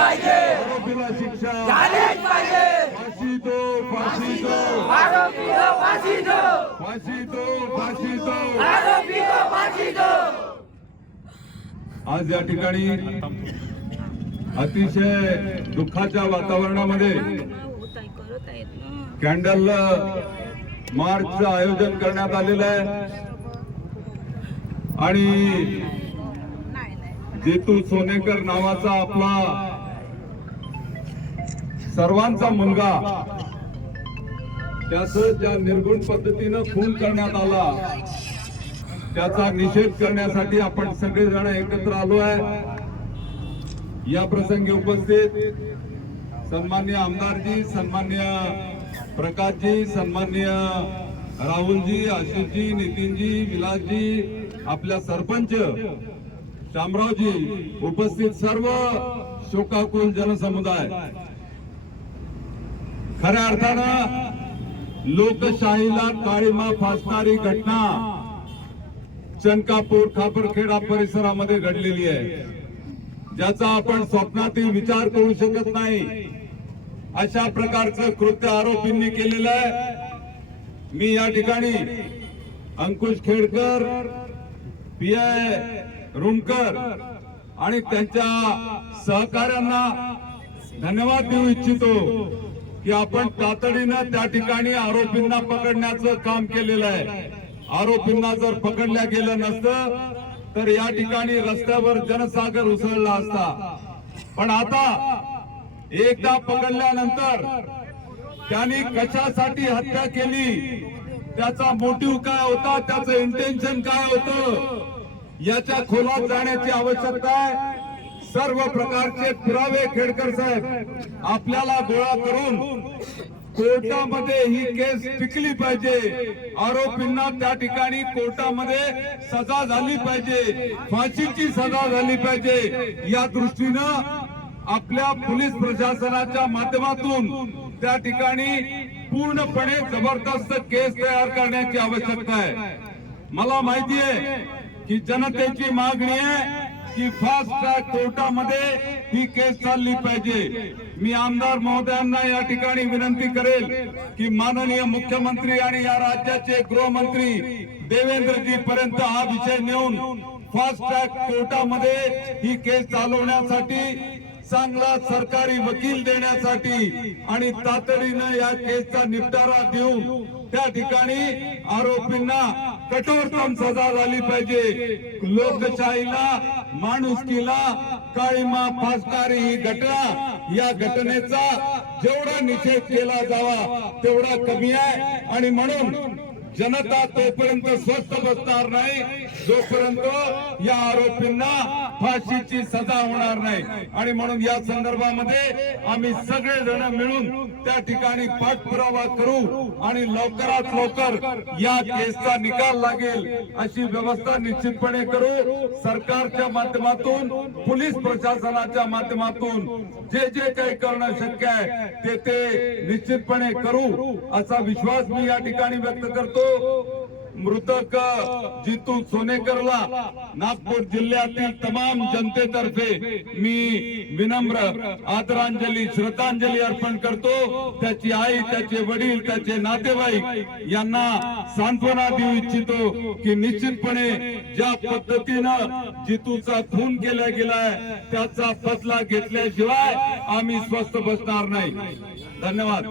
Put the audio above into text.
पाहिजे, आरोपीला शिक्षा झालीच पाहिजे, फाशी दो, फाशी दो, आरोपीला फाशी दो, फाशी दो, फाशी दो. आरोपीला फाशी दो. आज या ठिकाणी अतिशय दुःखाच्या वातावरणामध्ये कॅन्डल मार्चचं आयोजन करण्यात आलेलं आहे आणि जेतू सोनेकर नावाचा आपला सर्वांचा मुलगा त्याचं ज्या निर्गुण पद्धतीनं खून करण्यात आला त्याचा निषेध करण्यासाठी आपण सगळेजण एकत्र आलो आहे. या प्रसंगी उपस्थित सन्माननीय आमदारजी, सन्माननीय प्रकाशजी, सन्माननीय राहुलजी, आशिषजी, नितीनजी, विलासजी, आपल्या सरपंच शामरावजी, उपस्थित सर्व शोकाकुल जनसमुदाय. खऱ्या अर्थानं लोकशाहीला काळीमा फासणारी घटना चनकापूर खापरखेडा परिसरामध्ये घडलेली आहे, ज्याचा आपण स्वप्नातही विचार करू शकत नाही. अशा प्रकारचं कृत्य आरोपींनी केलेलं आहे. मी या ठिकाणी अंकुश खेडकर, पी.आय. रुणकर आणि त्यांच्या सहकाऱ्यांना धन्यवाद देऊ इच्छितो की आपण तातडीनं त्या ठिकाणी आरोपींना पकडण्याचं काम केलेलं आहे. आरोपींना जर पकडल्या गेलं नसतं तर या ठिकाणी रस्त्यावर जनसागर उसळला असता. पण आता एकदा पकडल्यानंतर त्यांनी कशासाठी हत्या केली, त्याचा मोटिव्ह काय होता, त्याचं इंटेन्शन काय होतं, याच्या खोलात जाण्याची आवश्यकता आहे. सर्व प्रकारचे पुरावे खेडकर साहेब आपल्याला गोळा करून कोर्टामध्ये ही केस टिकली पाहिजे. आरोपींना त्या ठिकाणी कोर्टामध्ये सजा झाली पाहिजे, फाशीची सजा झाली पाहिजे. या दृष्टीनं आपल्या पोलीस प्रशासनाच्या माध्यमातून त्या ठिकाणी पूर्णपणे जबरदस्त केस तयार करण्याची आवश्यकता आहे. मला माहिती आहे की जनतेची मागणी आहे की फास्ट ट्रॅक कोर्टामध्ये ही केस चालली पाहिजे. मी आमदार महोदयांना या ठिकाणी विनंती करेल की माननीय मुख्यमंत्री आणि या राज्याचे गृहमंत्री देवेंद्रजी पर्यंत हा विषय नेऊन फास्ट ट्रॅक कोर्टामध्ये ही केस चालवण्यासाठी, चांगला सरकारी वकील देण्यासाठी आणि तातडीनं या केसचा निपटारा देऊन त्या ठिकाणी आरोपींना कठोरतम सजा झाली पाहिजे. लोकशाहीला, माणुसकीला काळीमा फासणारी ही घटना, या घटनेचा जेवढा निषेध केला जावा तेवढा कमी आहे. आणि म्हणून जनता तोपर्यंत स्वस्थ बसणार नाही जोपर्यंत या आरोपींना फाशीची सजा होणार नाही. आणि म्हणून या संदर्भामध्ये आम्ही सगळेजण मिळून त्या ठिकाणी पाठपुरावा करू आणि लवकरात लवकर या केसचा निकाल लागेल अशी व्यवस्था निश्चितपणे करू. सरकारच्या माध्यमातून, पोलीस प्रशासनाच्या माध्यमातून जे जे काही करणं शक्य आहे ते निश्चितपणे करू असा विश्वास मी या ठिकाणी व्यक्त करतो. मृतक जितू सोनेकरला नागपूर जिल्ह्यातील तमाम जनतेतर्फे मी विनम्र आदरांजली, श्रद्धांजली अर्पण करतो. त्याची आई, त्याचे वडील, त्याचे नातेवाईक यांना सांत्वना देऊ इच्छितो की निश्चितपणे ज्या पद्धतीनं जितूचा खून केला गेलाय त्याचा बदला घेतल्याशिवाय आम्ही स्वस्थ बसणार नाही. धन्यवाद.